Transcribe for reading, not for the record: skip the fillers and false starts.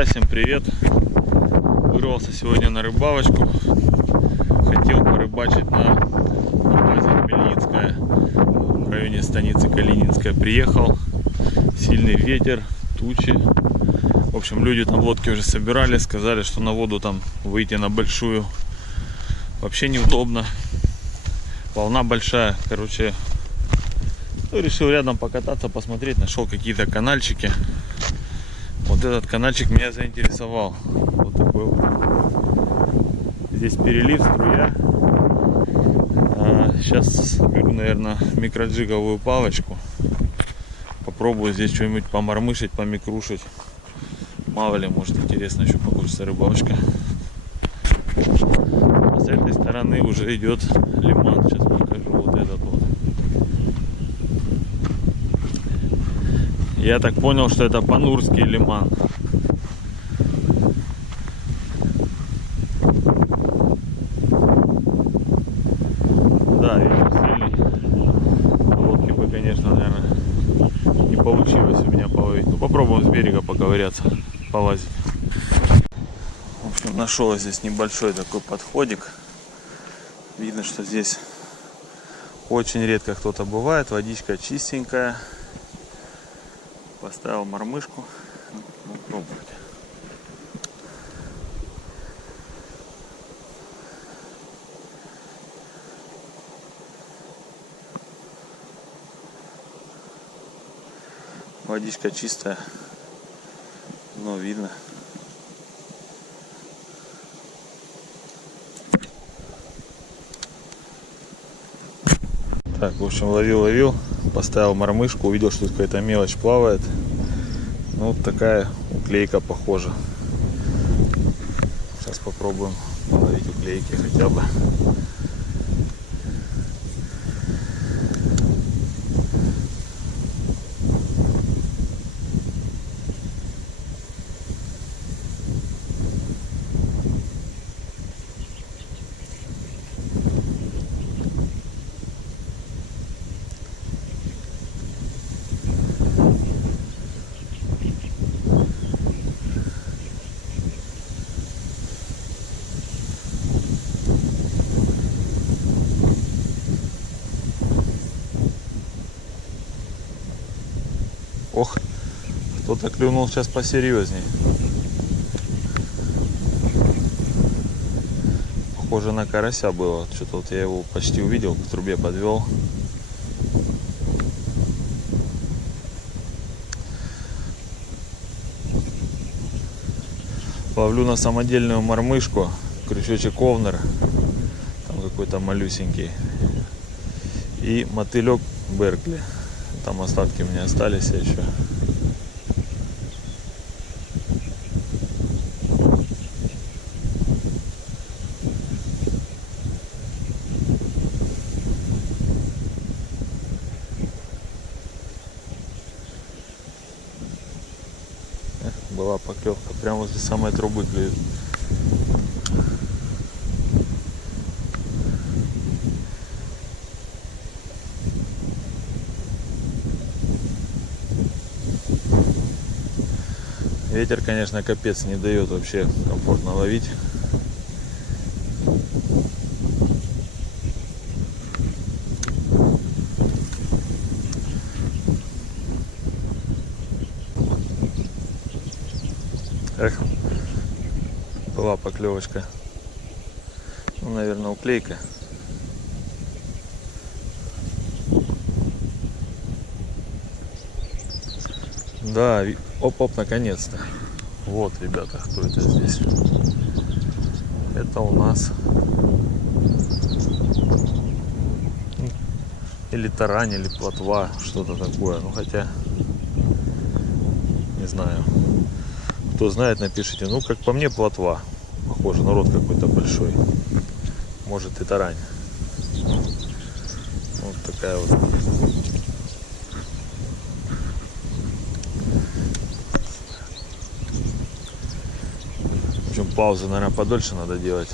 Друзья, всем привет! Вырвался сегодня на рыбалочку. Хотел порыбачить на базе Хмельницкая, в районе станицы Калининская. Приехал, сильный ветер, тучи. В общем, люди там лодки уже собирали, сказали, что на воду там выйти на большую вообще неудобно. Волна большая, короче. Решил рядом покататься, посмотреть, нашел какие-то канальчики. Вот этот канальчик меня заинтересовал. Вот такой вот. Здесь перелив, струя. Сейчас беру, наверное, микроджиговую палочку. Попробую здесь что-нибудь помормышить, помикрушить. Мало ли, может, интересно еще получится рыбалочка. А с этой стороны уже идет лиман. Сейчас покажу вот этот вот. Я так понял, что это Панурский лиман. Да, ветер сильный. Лодки бы, конечно, наверное, не получилось у меня половить. Ну, попробуем с берега поковыряться, полазить. В общем, нашел здесь небольшой такой подходик. Видно, что здесь очень редко кто-то бывает. Водичка чистенькая. Поставил мормышку. Ну, пробовать. Водичка чистая, но видно. Так, в общем, ловил, поставил мормышку, увидел, что какая-то мелочь плавает. Ну, вот такая уклейка похожа. Сейчас попробуем половить уклейки хотя бы. Ох, кто-то клюнул сейчас посерьезней. Похоже на карася было. Что-то вот я его почти увидел, к трубе подвел. Ловлю на самодельную мормышку. Крючочек овнер. Там какой-то малюсенький. И мотылек Беркли. Там остатки у меня остались еще. Была поклевка прямо возле самой трубы клюет. Ветер, конечно, капец, не дает вообще комфортно ловить. Эх, была поклевочка. Ну, наверное, уклейка. Да, оп-оп, наконец-то. Вот, ребята, кто это здесь? Это у нас или тарань, или плотва, что-то такое. Ну, хотя, не знаю. Кто знает, напишите. Ну, как по мне, плотва. Похоже, народ какой-то большой. Может, и тарань. Вот такая вот. Паузу, наверное, подольше надо делать.